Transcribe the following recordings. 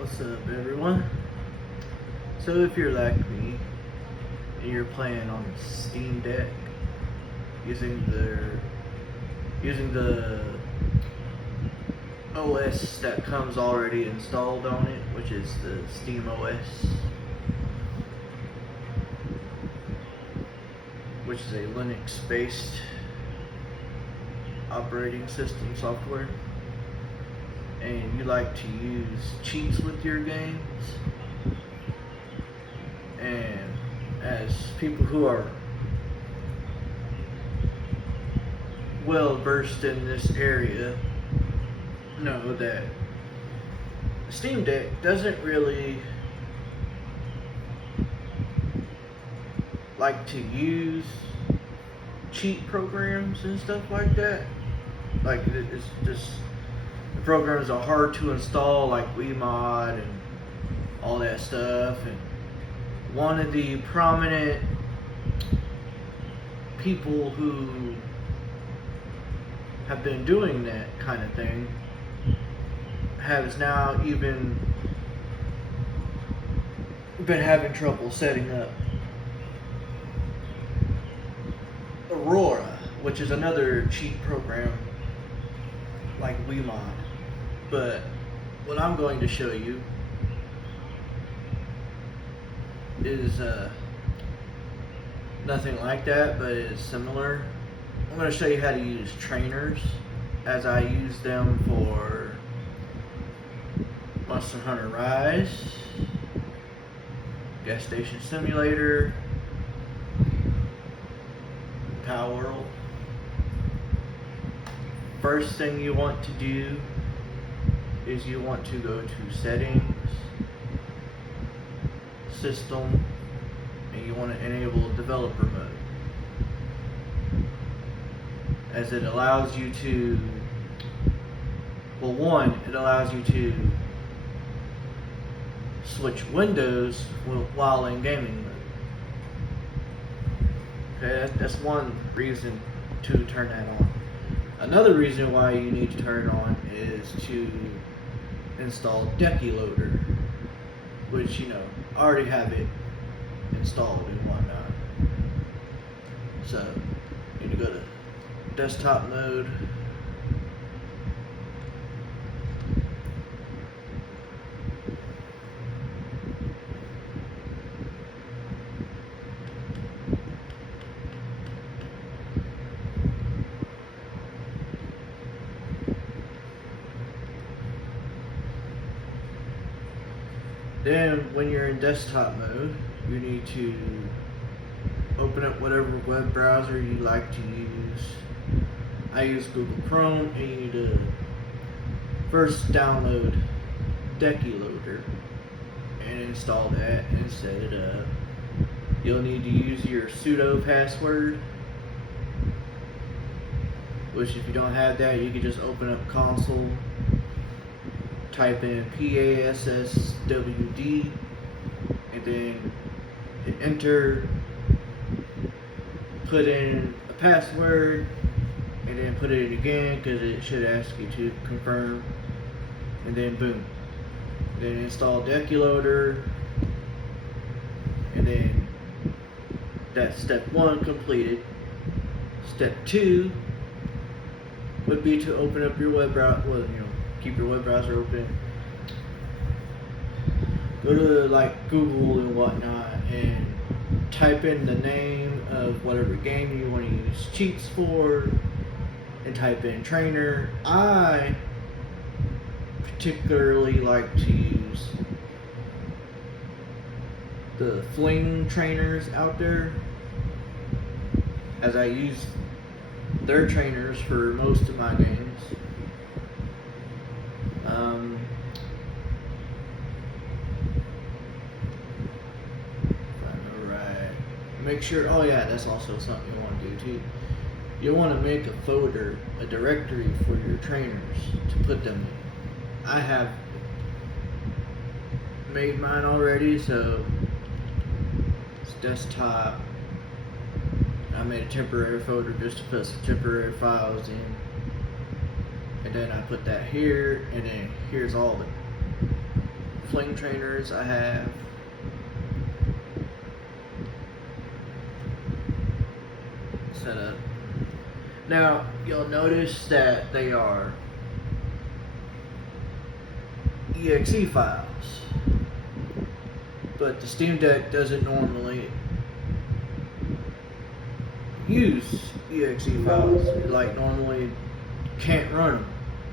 What's up, everyone? So if you're like me and you're playing on Steam Deck using the OS that comes already installed on it, which is the Steam OS, which is a Linux-based operating system software, and you like to use cheats with your games, and as people who are well versed in this area know that Steam Deck doesn't really like to use cheat programs and stuff like that. Like, it's just, the programs are hard to install, like WeMod and all that stuff. And one of the prominent people who have been doing that kind of thing has now even been having trouble setting up Aurora, which is another cheat program like WeMod. But what I'm going to show you is nothing like that, but it's similar. I'm going to show you how to use trainers, as I use them for Monster Hunter Rise, Gas Station Simulator, Power World. First thing you want to do is you want to go to Settings, System, and you want to enable Developer Mode, as it allows you to, well, one, it allows you to switch windows while in gaming mode. Okay, that's one reason to turn that on. Another reason why you need to turn it on is to install Decky Loader, which, I already have it installed and whatnot. So you need to go to desktop mode, then when you're in desktop mode, you need to open up whatever web browser you like to use. I use Google Chrome, and you need to first download Decky Loader and install that and set it up. You'll need to use your sudo password, which if you don't have that, you can just open up console, type in PASSWD, and then hit enter, put in a password, and then put it in again, because it should ask you to confirm, and then boom. Then install Decky Loader, and then that's step 1 completed. Step 2 would be to open up your web browser, keep your web browser open. Go to like Google and whatnot and type in the name of whatever game you want to use cheats for, and type in trainer. I particularly like to use the Fling trainers out there, as I use their trainers for most of my games. Make sure, oh yeah, that's also something you want to do too. You want to make a folder, a directory for your trainers to put them in. I have made mine already, so it's desktop. I made a temporary folder just to put some temporary files in. And then I put that here, and then here's all of it. fling trainers I have. Set up. Now you'll notice that they are exe files, but the Steam Deck doesn't normally use exe files. Like normally can't run them,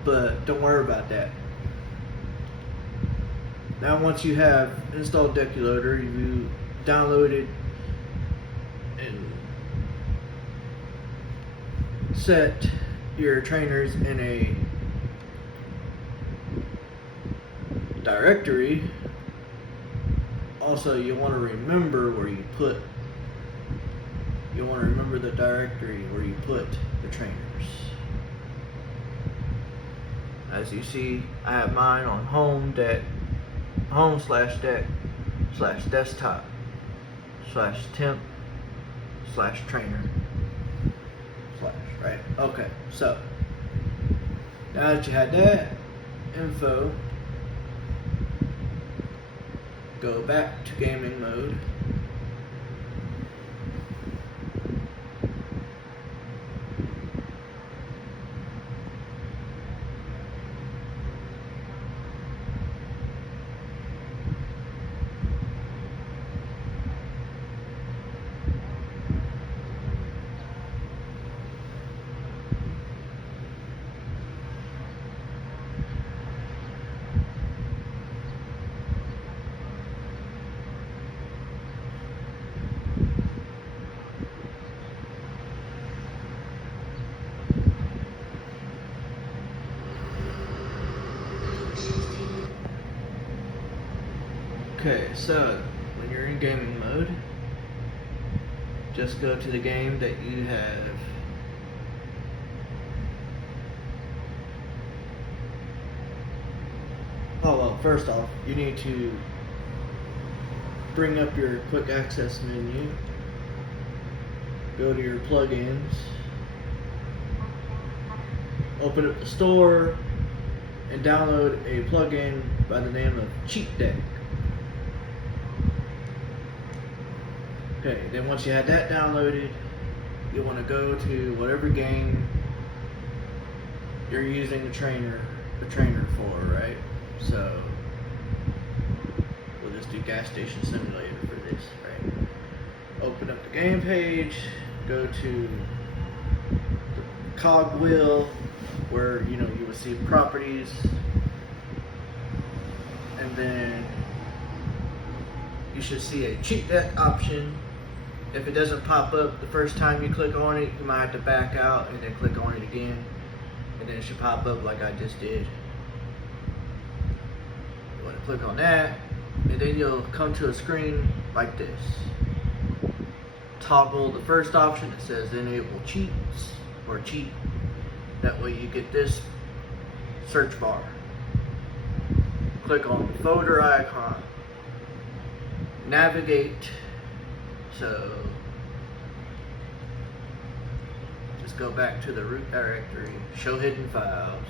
but don't worry about that. Now once you have installed Deckuloader, you download it and set your trainers in a directory. Also, you want to remember where you put. You want to remember the directory where you put the trainers. As you see, I have mine on home/deck/desktop/temp/trainer/ right? Okay, so now that you had that info, go back to gaming mode. Okay, so when you're in gaming mode, just go to the game that you have first off, you need to bring up your quick access menu, go to your plugins, open up the store, and download a plugin by the name of Cheat Deck. Okay, then once you have that downloaded, you want to go to whatever game you're using the trainer for, right? So we'll just do Gas Station Simulator for this, right? Open up the game page, go to the cogwheel where you will see properties, and then you should see a Cheat Deck option. If it doesn't pop up the first time you click on it, you might have to back out and then click on it again, and then it should pop up like I just did. You want to click on that, and then you'll come to a screen like this. Toggle the first option that says enable cheats or cheat. That way you get this search bar. Click on the folder icon. Navigate. So just go back to the root directory, show hidden files.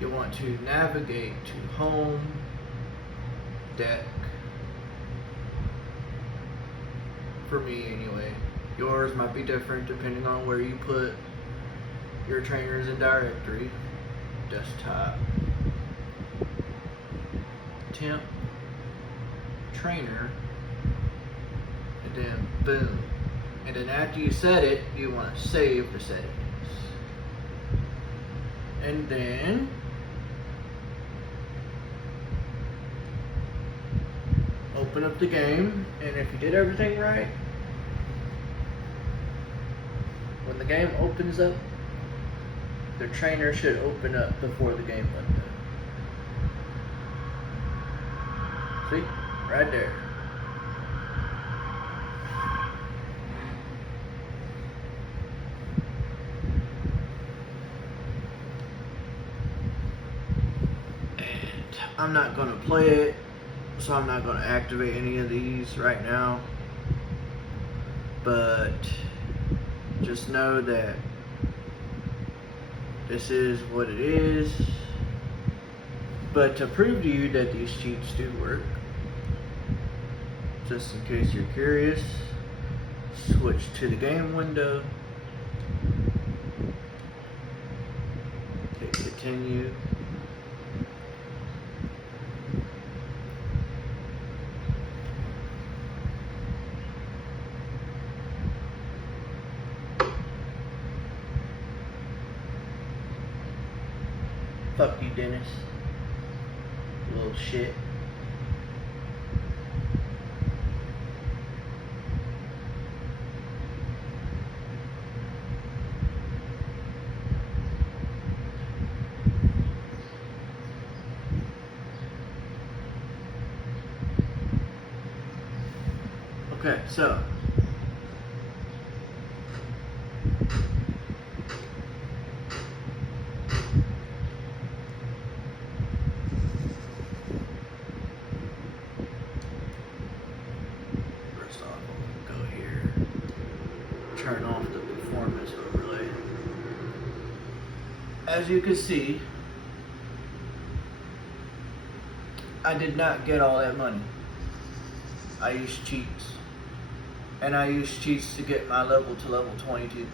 You want to navigate to home, deck. For me anyway. Yours might be different depending on where you put your trainers in directory. Desktop, temp, trainer, and then boom. And then after you set it, you want to save the settings. And then open up the game, and if you did everything right, when the game opens up, the trainer should open up before the game window. See? Right there. And I'm not going to play it, so I'm not going to activate any of these right now. But just know that this is what it is. But to prove to you that these cheats do work, just in case you're curious, switch to the game window, hit continue. Fuck you, Dennis. Little shit. Okay, so first off, I'm gonna go here, turn off the performance overlay. As you can see, I did not get all that money. I used cheats. And I used cheats to get my level to level 22.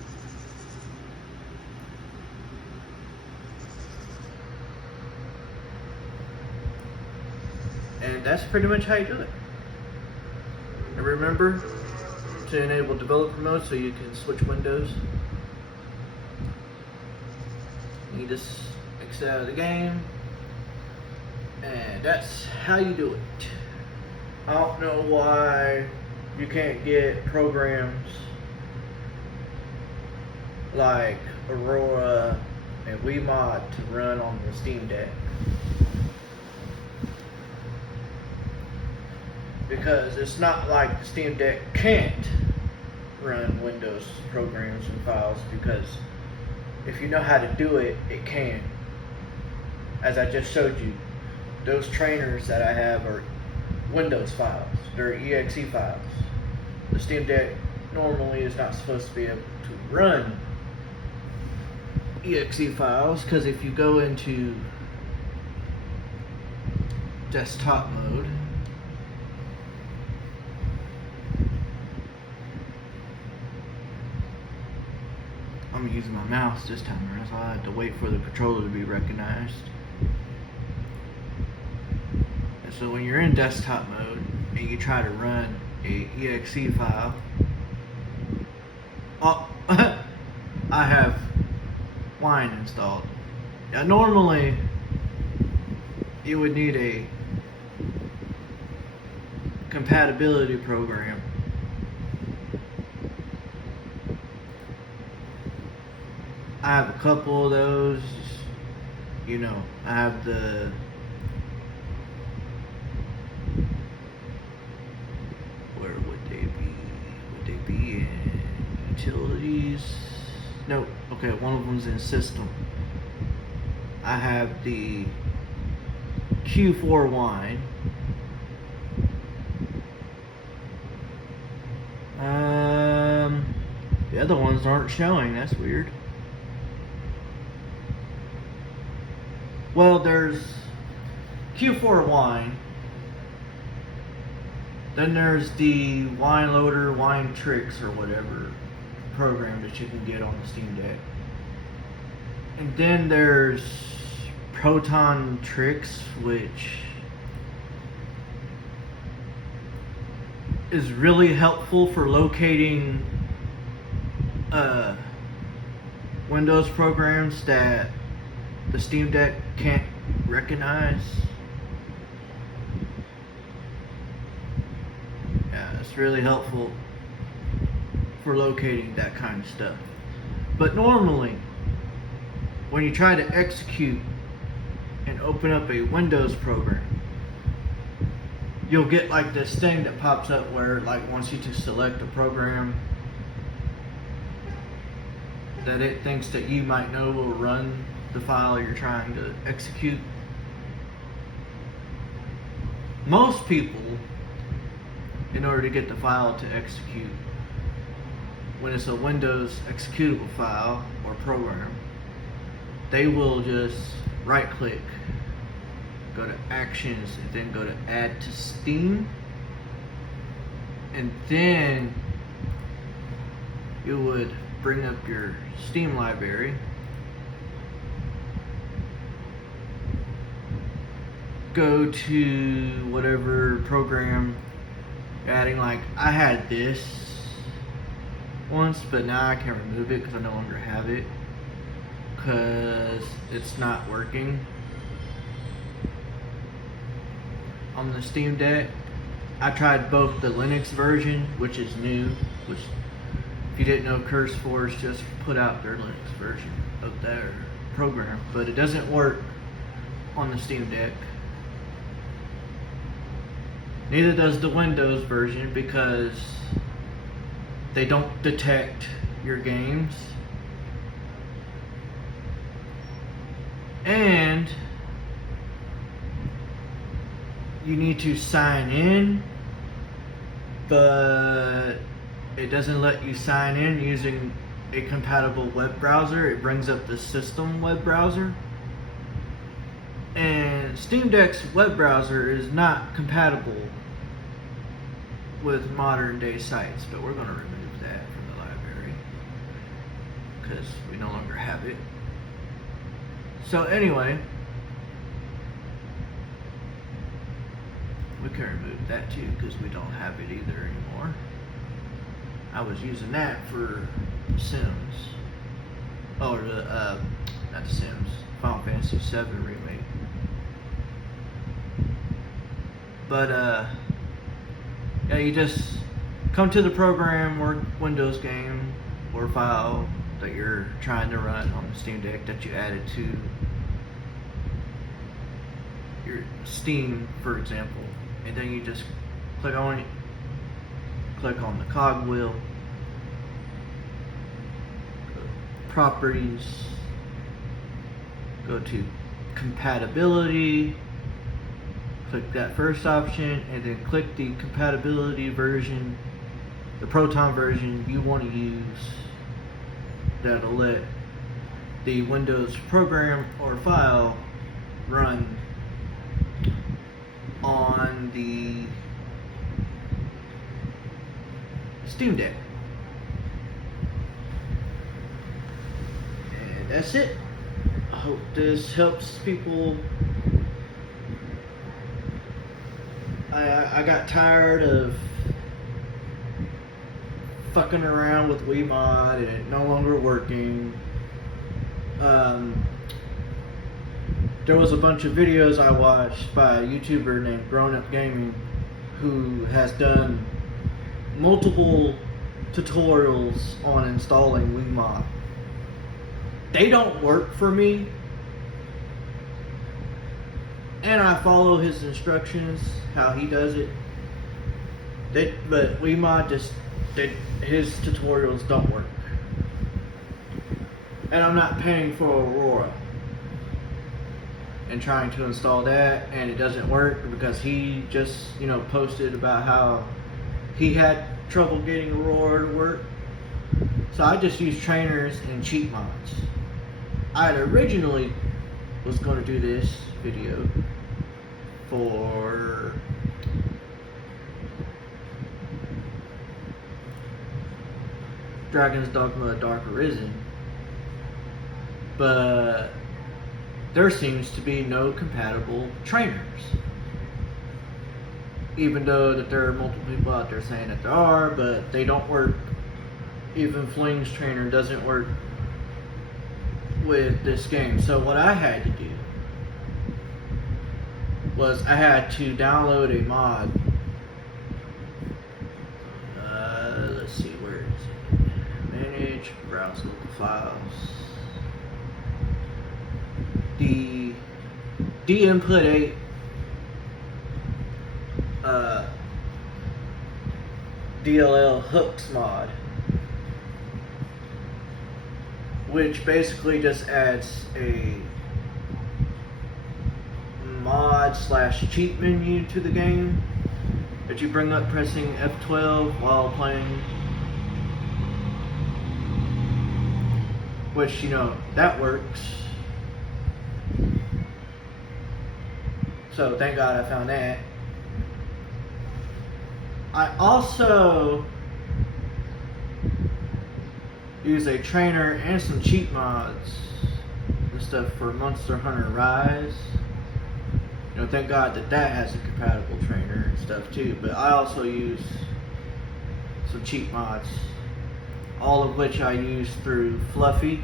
And that's pretty much how you do it. And remember to enable developer mode so you can switch windows. You just exit out of the game. And that's how you do it. I don't know why you can't get programs like Aurora and WeMod to run on the Steam Deck. Because it's not like the Steam Deck can't run Windows programs and files, because if you know how to do it, it can. As I just showed you, those trainers that I have are Windows files. They're exe files. The Steam Deck normally is not supposed to be able to run exe files, because if you go into desktop mode, I'm using my mouse this time around, so I have to wait for the controller to be recognized. And so when you're in desktop mode and you try to run a exe file, oh, I have Wine installed. Now normally you would need a compatibility program. I have a couple of those. You know, I have the where would they be? Would they be in utilities? No. Okay, one of them's in system. I have the Q4 Wine. The other ones aren't showing. That's weird. Well, there's Q4 Wine. Then there's the Wine Loader, Wine Tricks, or whatever program that you can get on the Steam Deck. And then there's Proton Tricks, which is really helpful for locating Windows programs that the Steam Deck can't recognize. Yeah, it's really helpful for locating that kind of stuff. But normally, when you try to execute and open up a Windows program, you'll get like this thing that pops up where like wants you to select a program that it thinks that you might know will run the file you're trying to execute. Most people, in order to get the file to execute, when it's a Windows executable file or program, they will just right click go to Actions, and then go to Add to Steam, and then you would bring up your Steam library, go to whatever program you're adding. Like, I had this once, but now I can remove it because I no longer have it because it's not working on the Steam Deck. I tried both the Linux version, which is new, which, if you didn't know, CurseForge just put out their Linux version of their program, but it doesn't work on the Steam Deck. Neither does the Windows version because they don't detect your games. And you need to sign in, but it doesn't let you sign in using a compatible web browser. It brings up the system web browser. And Steam Deck's web browser is not compatible with modern day sites, but we're going to remove that from the library because we no longer have it. So anyway, we can remove that too because we don't have it either anymore. I was using that for Sims. Oh, not the Sims, Final Fantasy VII Remake. But yeah, you just come to the program or Windows game or file that you're trying to run on the Steam Deck that you added to your Steam, for example, and then you just click on it, click on the cogwheel, go to Properties, go to Compatibility, click that first option, and then click the compatibility version, the Proton version you want to use, that'll let the Windows program or file run on the Steam Deck. And that's it. I hope this helps people. I got tired of fucking around with WeMod and it no longer working. There was a bunch of videos I watched by a YouTuber named Grown Up Gaming who has done multiple tutorials on installing WeMod. They don't work for me, and I follow his instructions, how he does it. But WeMod his tutorials don't work. And I'm not paying for Aurora and trying to install that, and it doesn't work because he just, posted about how he had trouble getting Aurora to work. So I just use trainers and cheat mods. I originally was going to do this video for Dragon's Dogma Dark Arisen, but there seems to be no compatible trainers, even though that there are multiple people out there saying that there are, but they don't work. Even Fling's trainer doesn't work with this game. So what I had to do was I had to download a mod. Let's see, where is it? Manage, browse local files. The D-Input 8 DLL hooks mod, which basically just adds a mod / cheat menu to the game that you bring up pressing F12 while playing, which that works. So thank God I found that. I also use a trainer and some cheat mods and stuff for Monster Hunter Rise. You know, thank God that has a compatible trainer and stuff too. But I also use some cheat mods, all of which I use through Fluffy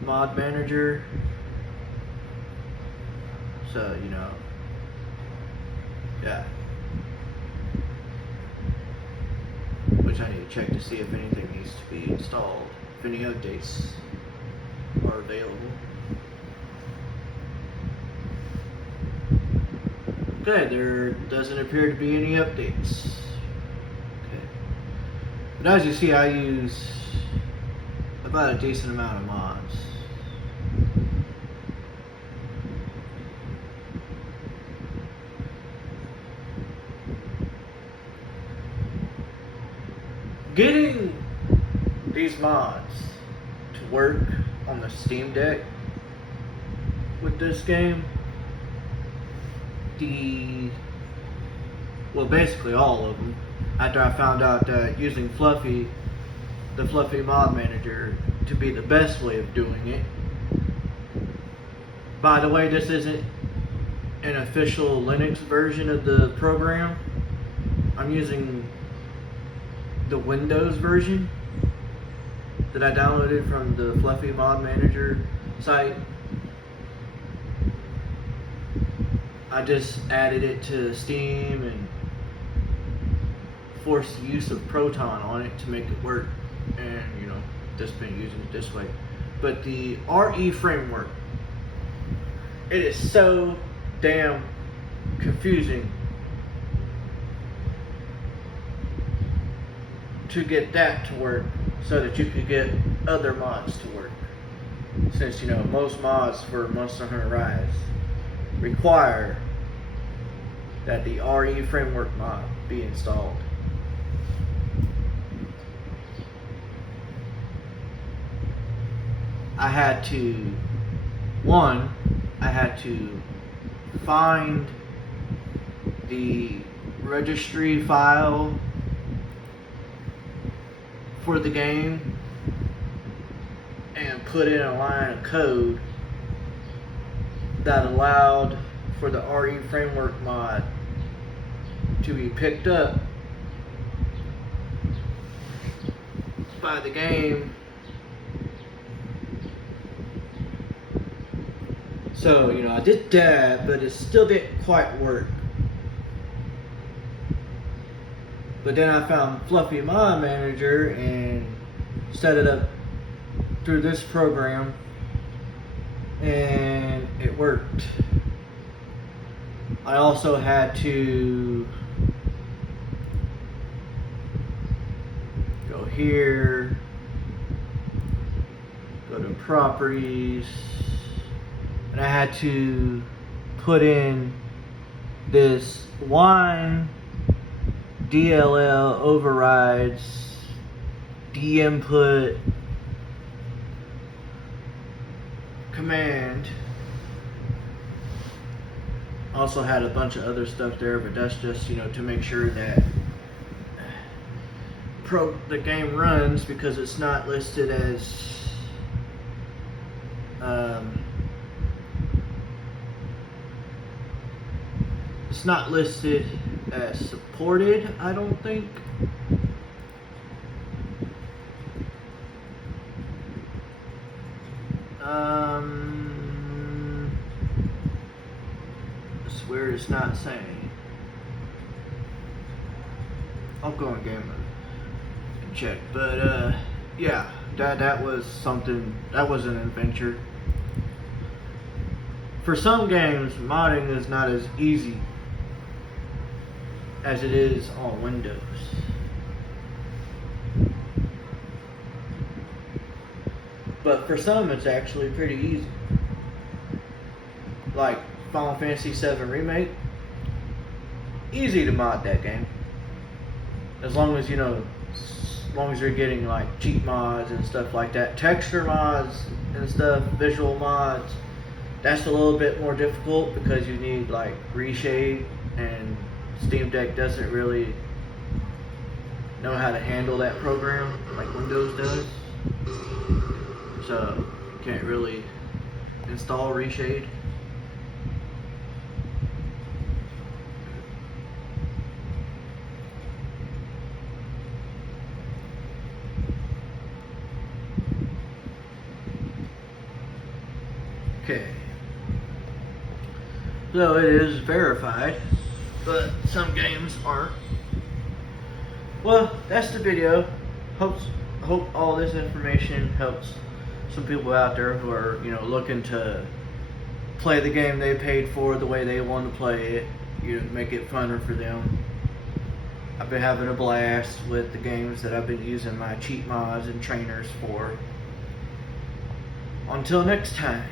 Mod Manager. So, you know, yeah. Which I need to check to see if anything needs to be installed, if any updates are available. Okay, there doesn't appear to be any updates. Okay. But as you see, I use about a decent amount of mods. Getting these mods to work on the Steam Deck with this game, basically all of them, after I found out that using the Fluffy Mod Manager, to be the best way of doing it. By the way, this isn't an official Linux version of the program. I'm using the Windows version that I downloaded from the Fluffy Mod Manager site. I just added it to Steam and forced the use of Proton on it to make it work, and you know, just been using it this way. But the RE framework, it is so damn confusing to get that to work so that you could get other mods to work. Since, you know, most mods for Monster Hunter Rise require that the RE framework mod be installed. I had to find the registry file for the game and put in a line of code that allowed for the RE framework mod to be picked up by the game. So, you know, I did that, but it still didn't quite work. But then I found Fluffy Mod Manager and set it up through this program, and it worked. I also had to go here, go to properties, and I had to put in this wine DLL overrides d'input command. Also had a bunch of other stuff there, but that's just, you know, to make sure that the game runs, because it's not listed as it's not listed as supported, I don't think. I swear it's not saying. I'll go in game mode and check. But yeah, that was something, that was an adventure. For some games, modding is not as easy as it is on Windows. But for some, it's actually pretty easy. Like Final Fantasy VII Remake, easy to mod that game. As long as, you know, as long as you're getting like cheat mods and stuff like that, texture mods and stuff, visual mods, That's a little bit more difficult because you need like reshade, and Steam Deck doesn't really know how to handle that program like Windows does. So you can't really install reshade. Okay. So it is verified, but some games aren't. Well, that's the video. Hope all this information helps some people out there who are, looking to play the game they paid for the way they want to play it. Make it funner for them. I've been having a blast with the games that I've been using my cheat mods and trainers for. Until next time.